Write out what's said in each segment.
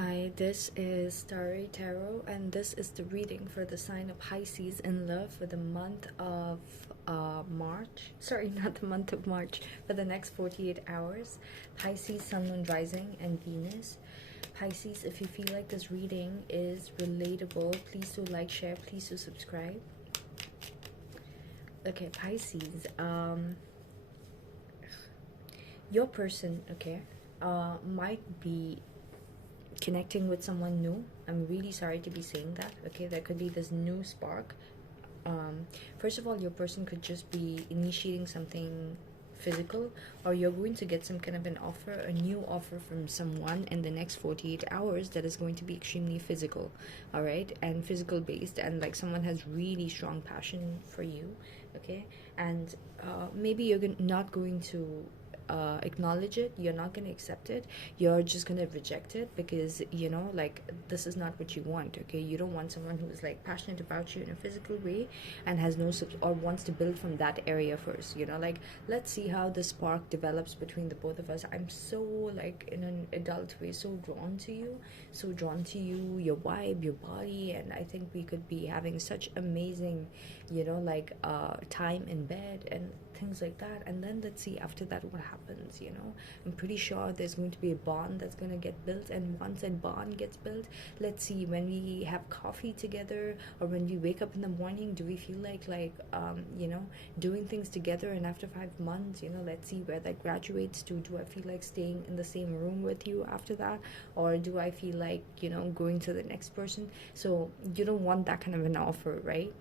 Hi, this is Starry Tarot, and this is the reading for the sign of Pisces in love for the month of March. Sorry, not the month of March, for the next 48 hours. Pisces, Sun, Moon, Rising, and Venus. Pisces, if you feel like this reading is relatable, please do like, share, please do subscribe. Okay, Pisces, your person, okay, might be connecting with someone new. I'm really sorry to be saying that. Okay, there could be this new spark. First of all, your person could just be initiating something physical, or you're going to get some kind of an offer, a new offer from someone in the next 48 hours that is going to be extremely physical, all right, and physical based, and like someone has really strong passion for you. Okay, and maybe you're not going to acknowledge it, you're not going to accept it, you're just going to reject it, because you know, like, this is not what you want. Okay, you don't want someone who's like passionate about you in a physical way and has no or wants to build from that area first. You know, like, let's see how the spark develops between the both of us. I'm so, like, in an adult way, so drawn to you, so drawn to you, your vibe, your body, and I think we could be having such amazing, you know, like, time in bed and things like that. And then let's see after that what happens. You know, I'm pretty sure there's going to be a bond that's going to get built, and once that bond gets built, let's see, when we have coffee together or when we wake up in the morning, do we feel like you know, doing things together? And after 5 months, you know, let's see where that graduates to. Do I feel like staying in the same room with you after that, or do I feel like, you know, going to the next person? So you don't want that kind of an offer, right?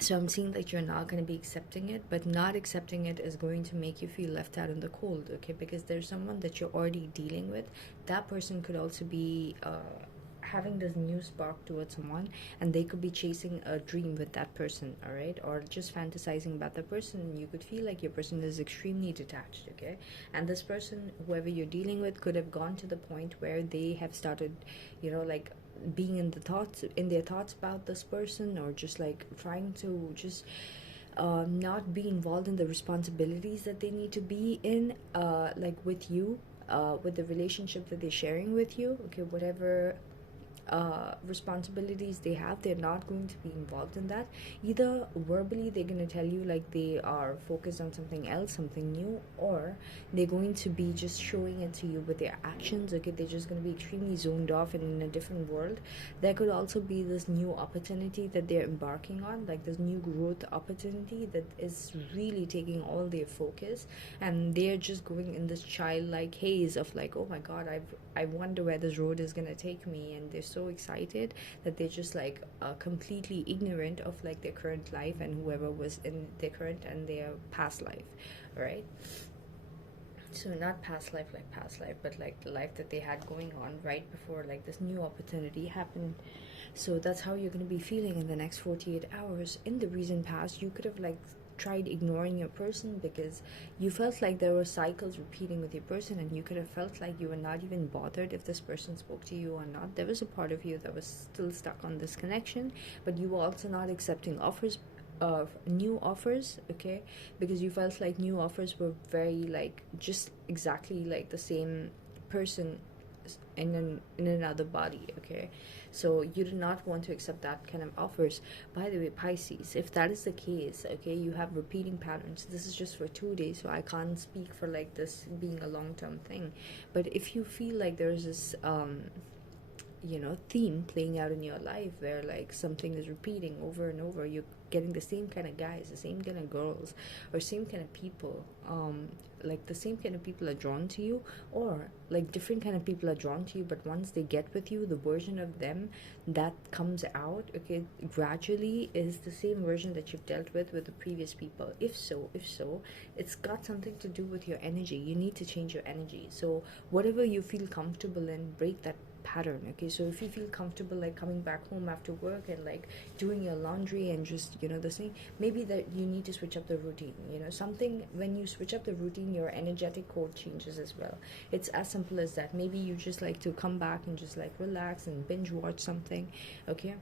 So I'm seeing that you're not going to be accepting it, but not accepting it is going to make you feel left out in the cold. Okay, because there's someone that you're already dealing with. That person could also be having this new spark towards someone, and they could be chasing a dream with that person, all right, or just fantasizing about the person. You could feel like your person is extremely detached. Okay, and this person, whoever you're dealing with, could have gone to the point where they have started, you know, like, being in their thoughts about this person, or just like trying to just not be involved in the responsibilities that they need to be in, like with you, with the relationship that they're sharing with you. Okay, whatever responsibilities they have, they're not going to be involved in that. Either verbally they're going to tell you like they are focused on something else, something new, or they're going to be just showing it to you with their actions. Okay, they're just going to be extremely zoned off and in a different world. There could also be this new opportunity that they're embarking on, like this new growth opportunity that is really taking all their focus, and they're just going in this childlike haze of like, oh my god, I wonder where this road is going to take me, and they're so excited that they're just like completely ignorant of like their current life and whoever was in their current and their past life, right? So not past life like past life, but like the life that they had going on right before like this new opportunity happened. So that's how you're going to be feeling in the next 48 hours. In the recent past, you could have like tried ignoring your person because you felt like there were cycles repeating with your person, and you could have felt like you were not even bothered if this person spoke to you or not. There was a part of you that was still stuck on this connection, but you were also not accepting offers of new offers. Okay, because you felt like new offers were very like just exactly like the same person in another body. Okay, so you do not want to accept that kind of offers. By the way, Pisces, if that is the case, okay, you have repeating patterns. This is just for 2 days, so I can't speak for like this being a long-term thing. But if you feel like there's this you know, theme playing out in your life where like something is repeating over and over, you're getting the same kind of guys, the same kind of girls, or same kind of people, like the same kind of people are drawn to you, or like different kind of people are drawn to you, but once they get with you, the version of them that comes out, okay, gradually is the same version that you've dealt with the previous people. If so, it's got something to do with your energy. You need to change your energy. So whatever you feel comfortable in, break that pattern. Okay, so if you feel comfortable like coming back home after work and like doing your laundry and just, you know, the same, maybe that you need to switch up the routine. You know, something, when you switch up the routine, your energetic code changes as well. It's as simple as that. Maybe you just like to come back and just like relax and binge watch something. Okay,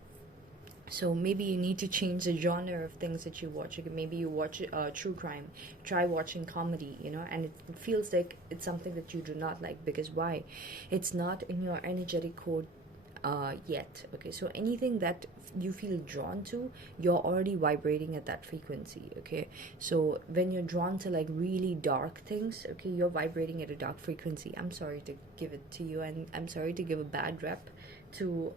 So maybe you need to change the genre of things that you watch. Okay, maybe you watch true crime, try watching comedy, and it feels like it's something that you do not like, because why? It's not in your energetic code yet. Okay, so anything that you feel drawn to, you're already vibrating at that frequency. Okay, so when you're drawn to like really dark things, okay, you're vibrating at a dark frequency. I'm sorry to give it to you, and I'm sorry to give a bad rep to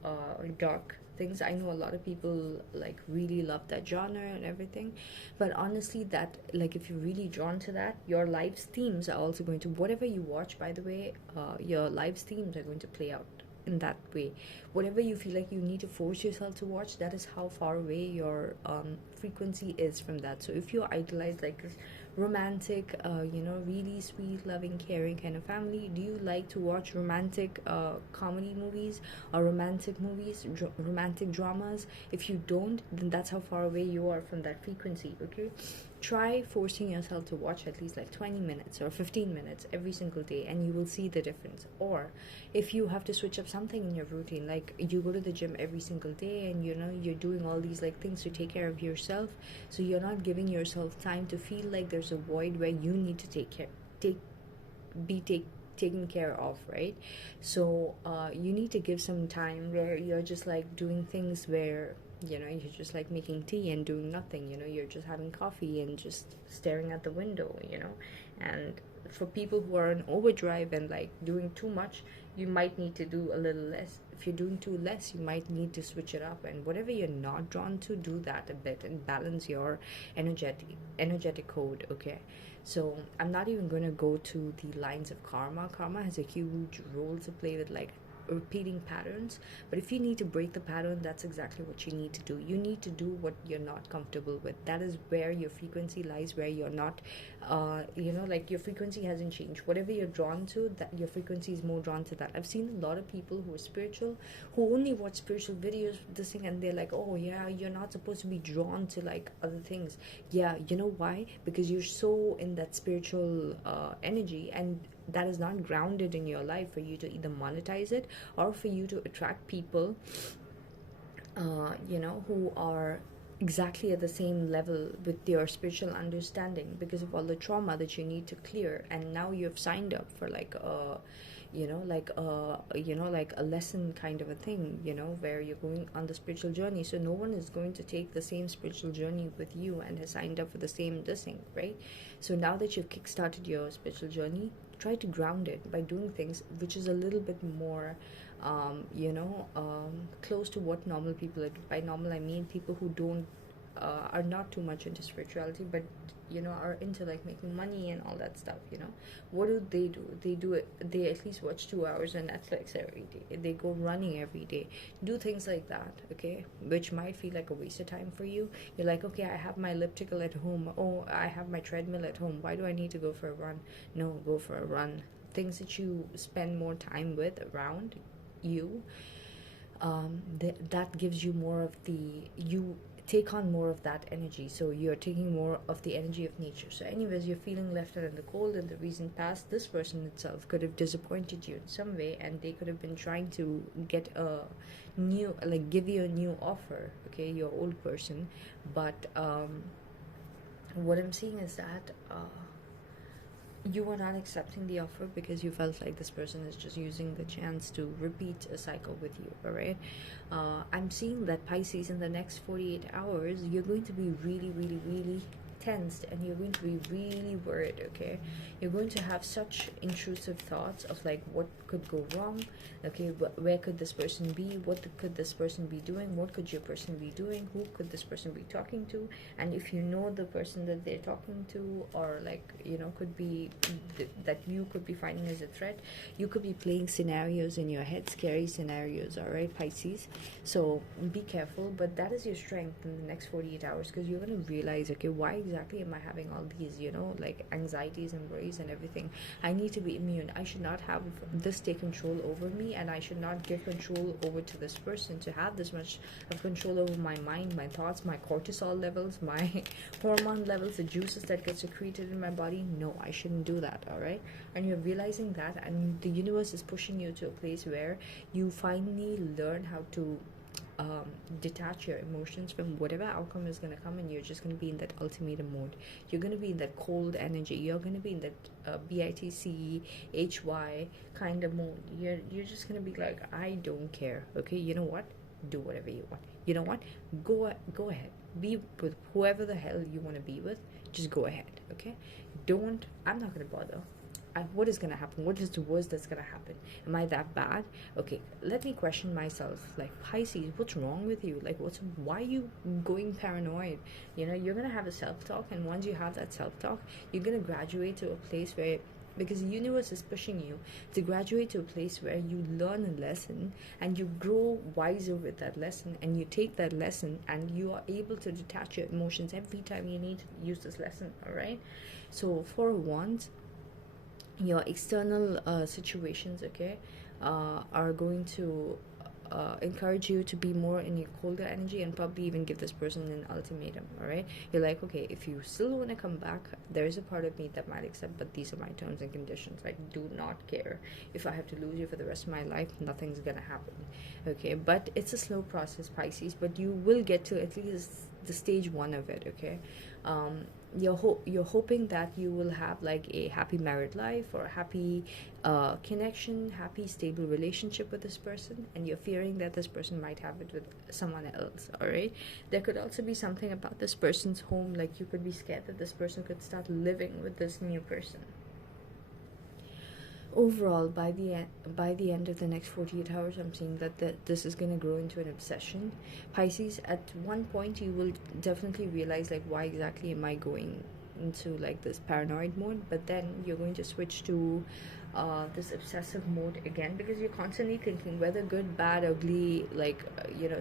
dark things. I know a lot of people like really love that genre and everything, but honestly, that, like, if you're really drawn to that, your life's themes are also going to, whatever you watch, by the way, your life's themes are going to play out in that way. Whatever you feel like you need to force yourself to watch, that is how far away your frequency is from that. So if you idolize like this romantic, really sweet, loving, caring kind of family, do you like to watch romantic comedy movies or romantic movies, romantic dramas? If you don't, then that's how far away you are from that frequency. Okay, try forcing yourself to watch at least like 20 minutes or 15 minutes every single day, and you will see the difference. Or if you have to switch up something in your routine, like you go to the gym every single day, and you're doing all these like things to take care of yourself, so you're not giving yourself time to feel like there's a void where you need to take be take taken care of, right? So you need to give some time where you're just like doing things where you're just like making tea and doing nothing. You're just having coffee and just staring at the window. And for people who are in overdrive and like doing too much, you might need to do a little less. If you're doing too less, you might need to switch it up, and whatever you're not drawn to, do that a bit and balance your energetic code. Okay, so I'm not even going to go to the lines of karma. Karma has a huge role to play with like repeating patterns, but if you need to break the pattern, that's exactly what you need to do. You need to do what you're not comfortable with. That is where your frequency lies, where you're not like your frequency hasn't changed. Whatever you're drawn to, that your frequency is more drawn to that. I've seen a lot of people who are spiritual, who only watch spiritual videos, this thing, and they're like, oh yeah, you're not supposed to be drawn to like other things. Yeah, you know why? Because you're so in that spiritual energy, and that is not grounded in your life for you to either monetize it or for you to attract people who are exactly at the same level with your spiritual understanding, because of all the trauma that you need to clear. And now you've signed up for like a like a lesson kind of a thing, where you're going on the spiritual journey. So no one is going to take the same spiritual journey with you and has signed up for the same this thing, right? So now that you've kickstarted your spiritual journey, try to ground it by doing things which is a little bit more close to what normal people are. By normal, I mean people who don't are not too much into spirituality, but are into like making money and all that stuff. What do? They at least watch 2 hours on Netflix every day. They go running every day. Do things like that, okay, which might feel like a waste of time for you. You're like, okay, I have my elliptical at home, oh, I have my treadmill at home, why do I need to go for a run? No, go for a run. Things that you spend more time with around you, that gives you more of you take on more of that energy. So you're taking more of the energy of nature. So anyways, you're feeling left out in the cold, and the reason past, this person itself could have disappointed you in some way, and they could have been trying to get a new, like, give you a new offer, okay, your old person. But what I'm seeing is that you were not accepting the offer because you felt like this person is just using the chance to repeat a cycle with you. All right, I'm seeing that, Pisces, in the next 48 hours you're going to be really, really, really tensed, and you're going to be really worried. Okay, you're going to have such intrusive thoughts of like, what could go wrong? Okay, where could this person be? What could this person be doing? What could your person be doing? Who could this person be talking to? And if you know the person that they're talking to, or like, could be that you could be finding as a threat, you could be playing scenarios in your head, scary scenarios. All right, Pisces, so be careful. But that is your strength in the next 48 hours, because you're going to realize, okay, why exactly am I having all these like anxieties and worries and everything? I need to be immune. I should not have this take control over me, and I should not give control over to this person to have this much of control over my mind, my thoughts, my cortisol levels, my hormone levels, the juices that get secreted in my body. No, I shouldn't do that. All right, and you're realizing that, and the universe is pushing you to a place where you finally learn how to detach your emotions from whatever outcome is going to come, and you're just going to be in that ultimatum mode. You're going to be in that cold energy. You're going to be in that bitchy kind of mode. You're just going to be like, I don't care. Okay, you know what? Do whatever you want. You know what? Go ahead. Be with whoever the hell you want to be with. Just go ahead. Okay, don't. I'm not going to bother. What is going to happen? What is the worst that's going to happen? Am I that bad? Okay, let me question myself. Like, Pisces, what's wrong with you? Like, why are you going paranoid? You know, you're going to have a self-talk, and once you have that self-talk, you're going to graduate to a place where, because the universe is pushing you to graduate to a place where you learn a lesson and you grow wiser with that lesson, and you take that lesson and you are able to detach your emotions every time you need to use this lesson. All right, so for once, your external situations, okay, are going to encourage you to be more in your colder energy, and probably even give this person an ultimatum. All right, you're like, okay, if you still want to come back, there is a part of me that might accept, but these are my terms and conditions. I do not care if I have to lose you for the rest of my life. Nothing's gonna happen. Okay, but it's a slow process, Pisces, but you will get to at least the stage one of it. Okay, um, you're hoping that you will have like a happy married life, or a happy connection, happy stable relationship with this person, and you're fearing that this person might have it with someone else. All right, there could also be something about this person's home, like you could be scared that this person could start living with this new person. Overall, by the end of the next 48 hours, I'm seeing that this is going to grow into an obsession. Pisces, at one point you will definitely realize, like, why exactly am I going into like this paranoid mode, but then you're going to switch to this obsessive mode again, because you're constantly thinking, whether good, bad, ugly, like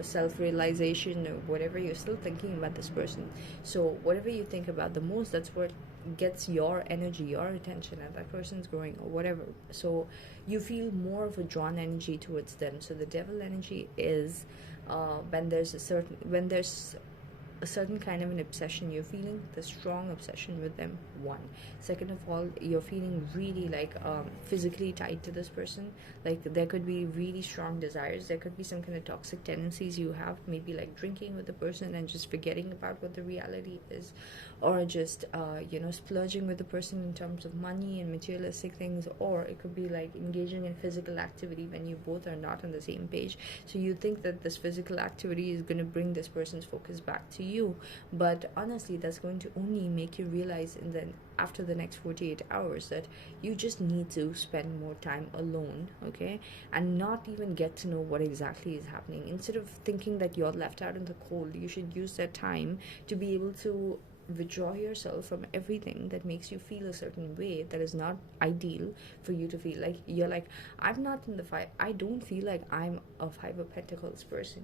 self-realization or whatever, you're still thinking about this person. So whatever you think about the most, that's what gets your energy, your attention, and that person's growing or whatever. So you feel more of a drawn energy towards them. So the devil energy is when there's a certain kind of an obsession, you're feeling the strong obsession with them. One, second of all, you're feeling really like physically tied to this person. Like, there could be really strong desires, there could be some kind of toxic tendencies you have, maybe like drinking with the person and just forgetting about what the reality is, or just splurging with the person in terms of money and materialistic things, or it could be like engaging in physical activity when you both are not on the same page. So you think that this physical activity is going to bring this person's focus back to you, but honestly, that's going to only make you realize after the next 48 hours that you just need to spend more time alone, okay, and not even get to know what exactly is happening. Instead of thinking that you're left out in the cold, you should use that time to be able to withdraw yourself from everything that makes you feel a certain way that is not ideal for you to feel. Like, you're like, I'm not in the fight, I don't feel like I'm a Five of Pentacles person,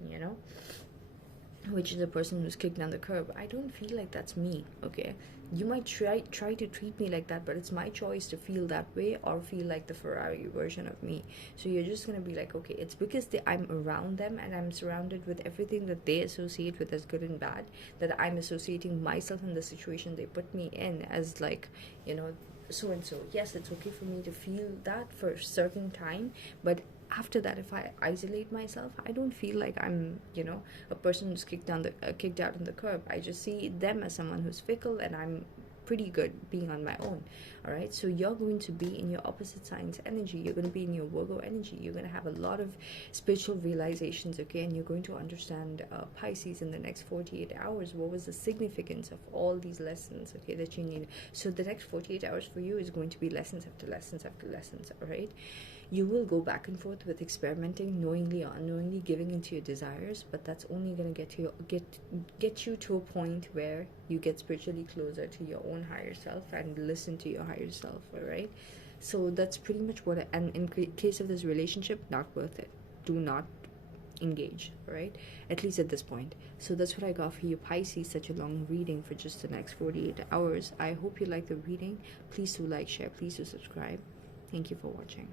which is a person who's kicked down the curb. I don't feel like that's me. Okay, you might try to treat me like that, but it's my choice to feel that way or feel like the Ferrari version of me. So you're just gonna be like, okay, it's because I'm around them and I'm surrounded with everything that they associate with as good and bad, that I'm associating myself in the situation they put me in as, like, so and so. Yes, it's okay for me to feel that for a certain time, but after that, if I isolate myself, I don't feel like I'm a person who's kicked out on the curb. I just see them as someone who's fickle, and I'm pretty good being on my own. All right, so you're going to be in your opposite sign's energy. You're going to be in your Virgo energy. You're going to have a lot of spiritual realizations, okay, and you're going to understand, Pisces, in the next 48 hours, what was the significance of all these lessons, okay, that you need. So the next 48 hours for you is going to be lessons after lessons after lessons. All right, you will go back and forth with experimenting, knowingly or unknowingly, giving into your desires, but that's only going to get you to a point where you get spiritually closer to your own higher self and listen to your higher self. All right, so that's pretty much and in case of this relationship, not worth it. Do not engage. All right, at least at this point. So that's what I got for you, Pisces. Such a long reading for just the next 48 hours. I hope you like the reading. Please do like, share, please do subscribe. Thank you for watching.